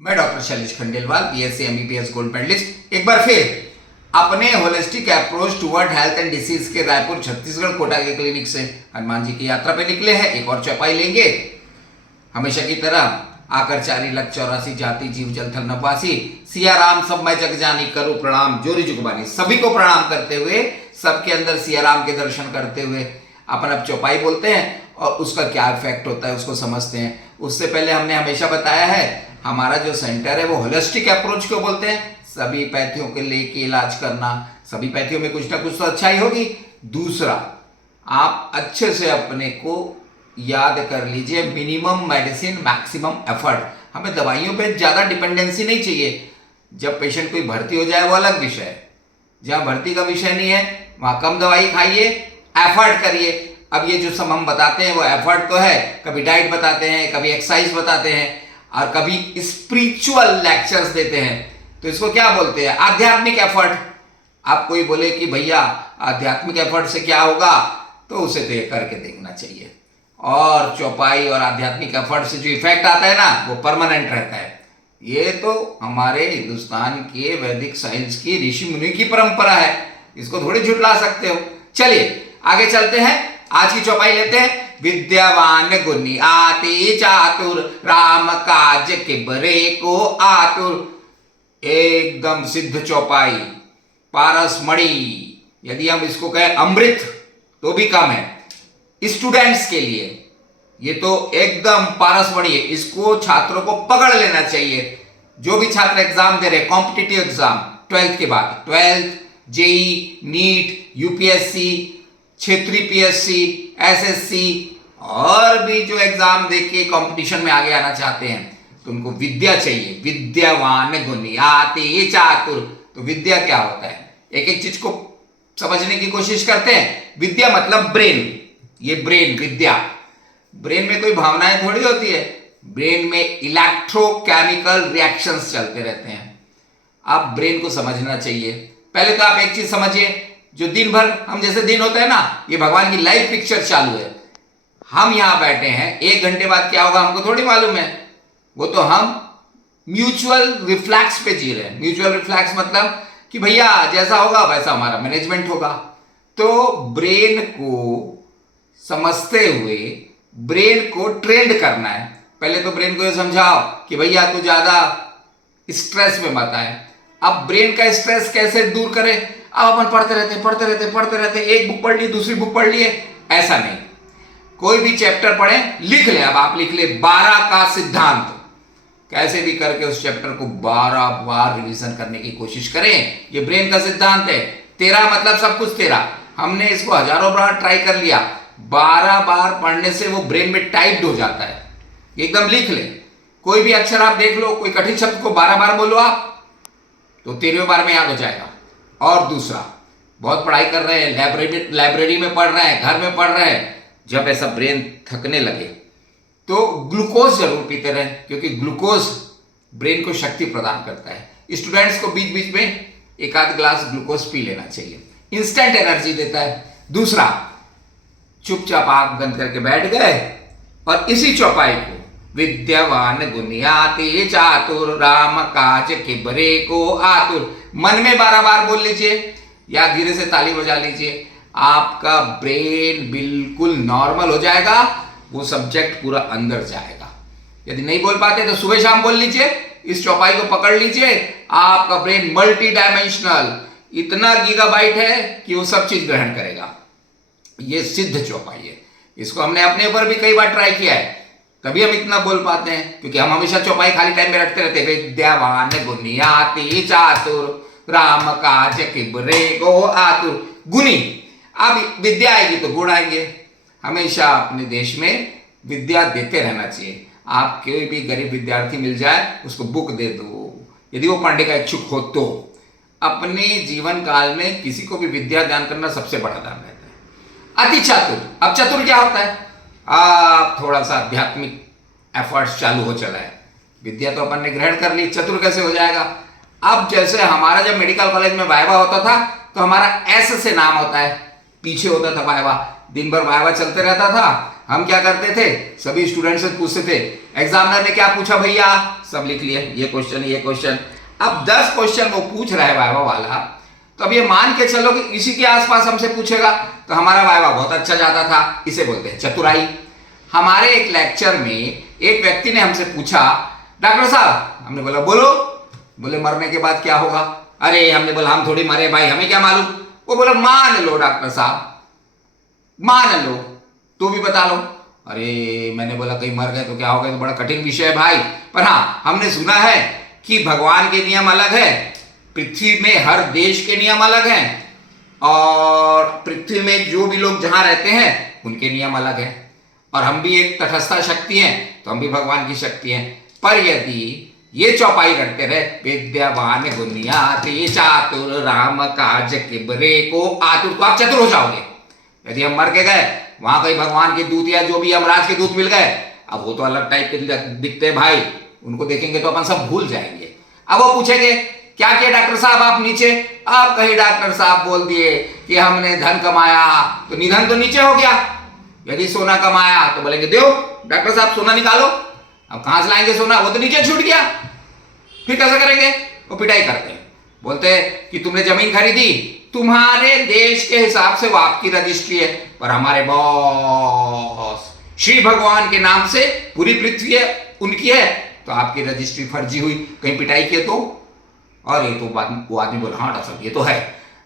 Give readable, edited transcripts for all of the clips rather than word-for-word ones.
मैं doctor Shailesh Khandelwal, BSc MBBS gold medalist, एक बार फिर अपने holistic approach toward health and disease के रायपुर छत्तीसगढ़ कोटा के क्लिनिक से हनुमान जी की यात्रा पे निकले हैं। एक और चौपाई लेंगे। हमेशा की तरह आकर 4,84,84 जाति जीव जल थल नवासी, सिया राम सब मैं जग जानी करूं प्रणाम जोरी जुगबानी। सभी को प्रणाम करते हुए, सबके अंदर सिया राम के दर्शन करते हुए अपन अब चौपाई बोलते हैं और उसका क्या इफेक्ट होता है उसको समझते हैं। उससे पहले हमने हमेशा बताया है, हमारा जो सेंटर है वो होलिस्टिक अप्रोच को बोलते हैं। सभी पैथियों के लेके इलाज करना, सभी पैथियों में कुछ ना कुछ तो अच्छाई होगी। दूसरा, आप अच्छे से अपने को याद कर लीजिए, मिनिमम मेडिसिन मैक्सिमम एफर्ट। हमें दवाइयों पे ज़्यादा डिपेंडेंसी नहीं चाहिए। जब पेशेंट कोई भर्ती हो जाए वो अलग विषय है, जहाँ भर्ती का विषय नहीं है वहाँ कम दवाई खाइए, एफर्ट करिए। अब ये जो सब हम बताते हैं वो एफर्ट तो है, कभी डाइट बताते हैं, कभी एक्सरसाइज बताते हैं और कभी स्पिरिचुअल लेक्चर्स देते हैं। तो इसको क्या बोलते हैं? आध्यात्मिक एफर्ट। आप कोई बोले कि भैया आध्यात्मिक एफर्ट से क्या होगा, तो उसे तो ये करके देखना चाहिए। और चौपाई और आध्यात्मिक एफर्ट से जो इफेक्ट आता है ना, वो परमानेंट रहता है। ये तो हमारे हिंदुस्तान के वैदिक साइंस की ऋषि मुनि की परंपरा है, इसको थोड़ी झुटला सकते हो। चलिए आगे चलते हैं, आज की चौपाई लेते हैं। विद्यावान गुणी आति चातुर, राम काज किबरे को आतुर। एकदम सिद्ध चौपाई, पारसमणि। यदि हम इसको कहें अमृत तो भी कम है स्टूडेंट्स के लिए। ये तो एकदम पारसमणि है, इसको छात्रों को पकड़ लेना चाहिए। जो भी छात्र एग्जाम दे रहे, कॉम्पिटिटिव एग्जाम 12th के बाद, 12th, जेई, नीट, यूपीएससी, क्षेत्रीय पीएससी, एसएससी और भी जो एग्जाम देके कंपटीशन में आगे आना चाहते हैं, तो उनको विद्या चाहिए। विद्यावान गुणी आति चातुर। तो विद्या क्या होता है, एक एक चीज को समझने की कोशिश करते हैं। विद्या मतलब ब्रेन। ये ब्रेन, विद्या। ब्रेन में कोई भावनाएं थोड़ी होती है, ब्रेन में इलेक्ट्रोकेमिकल रिएक्शंस चलते रहते हैं। आप ब्रेन को समझना चाहिए। पहले तो आप एक चीज समझिए, जो दिन भर हम जैसे दिन होता है ना, ये भगवान की लाइव पिक्चर चालू है। हम यहां बैठे हैं, 1 घंटे बाद क्या होगा हमको थोड़ी मालूम है। वो तो हम म्यूचुअल रिफ्लैक्स पे जी रहे हैं। म्यूचुअल रिफ्लैक्स मतलब कि भैया जैसा होगा वैसा हमारा मैनेजमेंट होगा। तो ब्रेन को समझते हुए ब्रेन को ट्रेंड करना है। पहले तो ब्रेन को ये समझाओ कि भैया तू ज्यादा स्ट्रेस में मत आए। अब ब्रेन का स्ट्रेस कैसे दूर करें? अब अपन पढ़ते रहते, एक बुक पढ़ ली, दूसरी बुक पढ़ लिए, ऐसा नहीं। कोई भी चैप्टर पढ़ें, लिख ले। अब आप लिख ले 12 का सिद्धांत। कैसे भी करके उस चैप्टर को 12 बार रिवीजन करने की कोशिश करें। ये ब्रेन का सिद्धांत है। तेरा मतलब सब कुछ तेरा। हमने इसको हजारों बार ट्राई कर लिया। 12 बार पढ़ने से वो ब्रेन में टाइप्ड हो जाता है। एकदम लिख ले। कोई भी अक्षर आप देख लो, कोई कठिन शब्द को 12 बार बोलो आप, तो 13वें बार में याद हो जाएगा। और दूसरा, बहुत पढ़ाई कर रहे हैं, लाइब्रेरी में पढ़ रहे हैं, घर में पढ़ रहे हैं, जब ऐसा ब्रेन थकने लगे तो ग्लूकोज जरूर पीते रहे, क्योंकि ग्लूकोज ब्रेन को शक्ति प्रदान करता है। स्टूडेंट्स को बीच बीच में 1 ग्लास ग्लूकोज पी लेना चाहिए, इंस्टेंट एनर्जी देता है। दूसरा, चुपचाप आंख बंद करके बैठ गए और इसी चौपाई को विद्यावान गुणी आति चातुर, राम काज किबरे को आतुर मन में 12 बार बोल लीजिए या धीरे से ताली बजा लीजिए। आपका ब्रेन बिल्कुल नॉर्मल हो जाएगा, वो सब्जेक्ट पूरा अंदर जाएगा। यदि नहीं बोल पाते तो सुबह शाम बोल लीजिए, इस चौपाई को पकड़ लीजिए। आपका ब्रेन मल्टी डायमेंशनल, इतना गीगाबाइट है कि वो सब चीज ग्रहण करेगा। ये सिद्ध चौपाई है। इसको हमने अपने ऊपर भी कई बार ट्राई किया है, तभी हम इतना बोल पाते हैं, क्योंकि हम हमेशा चौपाई खाली टाइम में रखते रहते हैं। विद्यावान गुणी आति चातुर, राम काज किबरे को आतुर। गुणी, अब विद्या आएगी तो गुण आएंगे। हमेशा अपने देश में विद्या देते रहना चाहिए। आप कोई भी गरीब विद्यार्थी मिल जाए, उसको बुक दे दो, यदि वो पढ़ने का इच्छुक हो तो। अपने जीवन काल में किसी को भी विद्या दान करना सबसे बड़ा दान रहता है। अति चातुर, अब चतुर क्या होता है? आप थोड़ा सा आध्यात्मिक एफर्ट्स चालू हो चला है। विद्या तो अपन ने ग्रहण कर ली, चतुर कैसे हो जाएगा? अब जैसे हमारा जब मेडिकल कॉलेज में वाइवा होता था, तो हमारा एस से नाम होता है, पीछे होता था वाइवा। दिन भर वाइवा चलते रहता था, हम क्या करते थे, सभी स्टूडेंट से पूछते थे एग्जामिनर ने क्या पूछा भैया, सब लिख लिए, ये क्वेश्चन ये क्वेश्चन। अब 10 क्वेश्चन वो पूछ रहा है वाइवा वाला, तो अब ये मान के चलो कि इसी के आसपास हमसे पूछेगा तो हमारा वाइवा बहुत अच्छा जाता था। इसे बोलते हैं चतुराई। हमारे एक लेक्चर में एक व्यक्ति ने हमसे पूछा डॉक्टर साहब, हमने बोला बोलो। बोले मरने के बाद क्या होगा? अरे हमने बोला हम थोड़ी मरे भाई, हमें क्या मालूम। वो बोला मान लो डॉक्टर साहब, मान लो, तो भी बता लो। अरे मैंने बोला कहीं मर गए तो क्या हो गया, तो बड़ा कठिन विषय है भाई। पर हाँ, हमने सुना है कि भगवान के नियम अलग है, पृथ्वी में हर देश के नियम अलग हैं, और पृथ्वी में जो भी लोग जहां रहते हैं उनके नियम अलग हैं, और हम भी एक तटस्थ शक्ति हैं, तो हम भी भगवान की शक्ति हैं। पर यदि ये चौपाई करते रहे, विद्यावान गुनियाति चातुर राम काज किबरे को आतुर, तो आप चतुर हो जाओगे। यदि हम मर के गए, वहां कहीं भगवान के दूत या जो भी यमराज के दूत मिल गए, अब वो तो अलग टाइप के दिखते हैं भाई, उनको देखेंगे तो अपन सब भूल जाएंगे। अब वो पूछेंगे क्या किया डॉक्टर साहब आप नीचे? आप कहीं डॉक्टर साहब बोल दिए कि हमने धन कमाया, तो निधन तो नीचे हो गया। यदि सोना कमाया तो बोलेंगे दो डॉक्टर साहब सोना निकालो। अब कहां से लाएंगे सोना, वो तो नीचे छूट गया। फिर कैसे करेंगे? वो पिटाई करते हैं, बोलते हैं कि तुमने जमीन खरीदी, तुम्हारे देश के हिसाब से वो आपकी रजिस्ट्री है, पर हमारे बॉस श्री भगवान के नाम से पूरी पृथ्वी है उनकी है, तो आपकी रजिस्ट्री फर्जी हुई, कहीं पिटाई किए तो। और ये तो वो आदमी बोला हाँ डॉक्टर साहब ये तो है।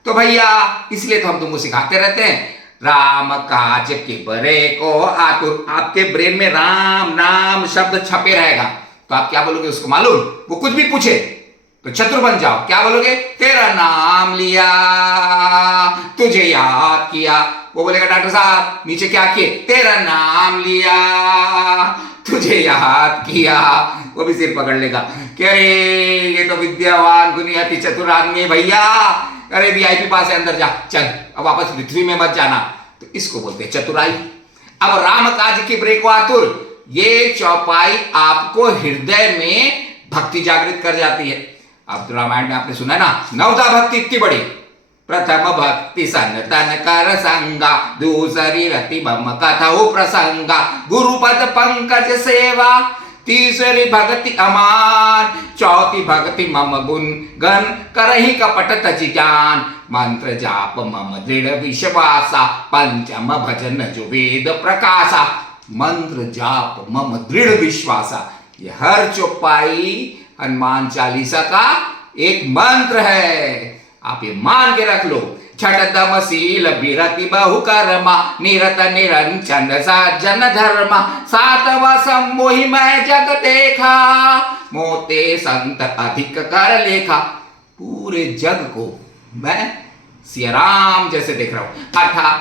तो भैया इसलिए तो हम तुमको सिखाते रहते हैं, राम काज किबरे को आतुर। आपके ब्रेन में राम नाम शब्द छपे रहेगा, तो आप क्या बोलोगे उसको मालूम? वो कुछ भी पूछे तो चतुर बन जाओ। क्या बोलोगे? तेरा नाम लिया, तुझे याद किया। वो बोलेगा डॉक्टर साहब नीचे क्या किए? तेरा नाम लिया, तुझे याद किया। वो भी सिर पकड़ लेगा कि अरे ये तो विद्यावान गुनियाती चतुर आदमी है भैया, अरे वीआईपी पास है, अंदर जा, चल अब वापस पृथ्वी में मत जाना। तो इसको बोलते हैं चतुराई। अब राम काज की ब्रेक आतुर, ये चौपाई आपको हृदय में भक्ति जागृत कर जाती है। अब तो रामायण में आपने सुना ना, नवदा भक्ति इतनी बड़ी, प्रथम भक्ति सन तन कर संगा, दूसरी रति मम कथौ प्रसंगा, गुरुपद पंकज सेवा, तीसरी भक्ति अमान, चौथी भक्ति मम गुण गण, करहि कपट तज ज्ञान, मंत्र जाप मम दृढ़ विश्वासा, पंचम भजन जो वेद प्रकाशा। मंत्र जाप मम दृढ़ विश्वासा, ये हर चौपाई हनुमान चालीसा का एक मंत्र है। आप ये मान के रख लो। छठ दम शील बिरति बहु कर्मा, निरत निरंजन सज्जन धर्मा, सातवा सम्मोहि मैं जग देखा, मोते संत अधिक कर लेखा। पूरे जग को मैं सिया राम जैसे देख रहा हूं।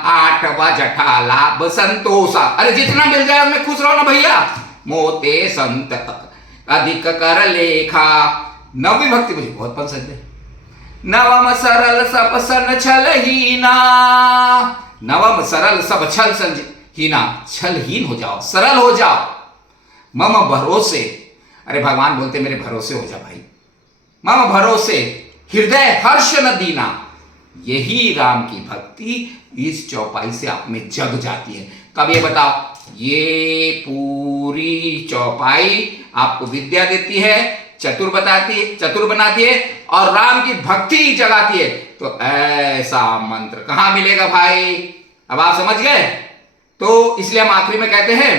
आठवा जठा लाभ संतोषा, अरे जितना मिल जाए उनमें खुश रहो ना भैया। मोते संत अधिक कर लेखा। नवी भक्ति मुझे बहुत पसंद है। नवम सरल सब सन छल हीना, नवम सरल सब छल सन हीना, छलहीन हो जाओ, सरल हो जाओ। मम भरोसे, अरे भगवान बोलते मेरे भरोसे हो जा भाई। मम भरोसे हृदय हर्ष न दीना, यही राम की भक्ति इस चौपाई से आप में जग जाती है। कब ये बताओ, ये पूरी चौपाई आपको विद्या देती है, चतुर बनाती है और राम की भक्ति जगाती है। तो ऐसा मंत्र कहां मिलेगा भाई? अब आप समझ गए। तो इसलिए हम आखिरी में कहते हैं,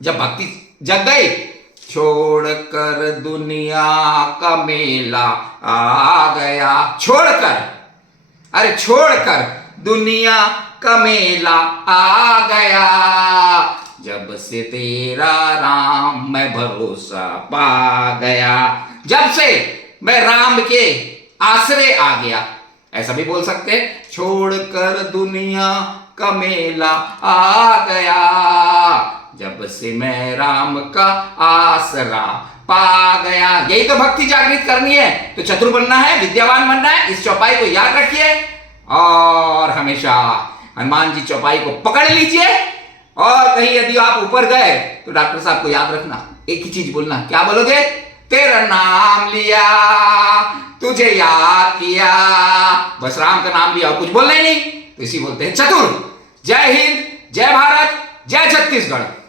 जब भक्ति जग गई, छोड़कर दुनिया का मेला आ गया। छोड़कर, अरे छोड़कर दुनिया का मेला आ गया, जब से तेरा राम मैं भरोसा पा गया। जब से मैं राम के आश्रय आ गया, ऐसा भी बोल सकते हैं। छोड़कर दुनिया का मेला आ गया, जब से मैं राम का आसरा पा गया। यही तो भक्ति जागृत करनी है। तो चतुर बनना है, विद्यावान बनना है। इस चौपाई को याद रखिए और हमेशा हनुमान जी चौपाई को पकड़ लीजिए। और कहीं यदि आप ऊपर गए तो डॉक्टर साहब को याद रखना, एक ही चीज बोलना। क्या बोलोगे? तेरा नाम लिया, तुझे याद किया, बस राम का नाम लिया और कुछ बोलना ही नहीं। तो इसी बोलते हैं चतुर। जय हिंद, जय भारत, जय छत्तीसगढ़।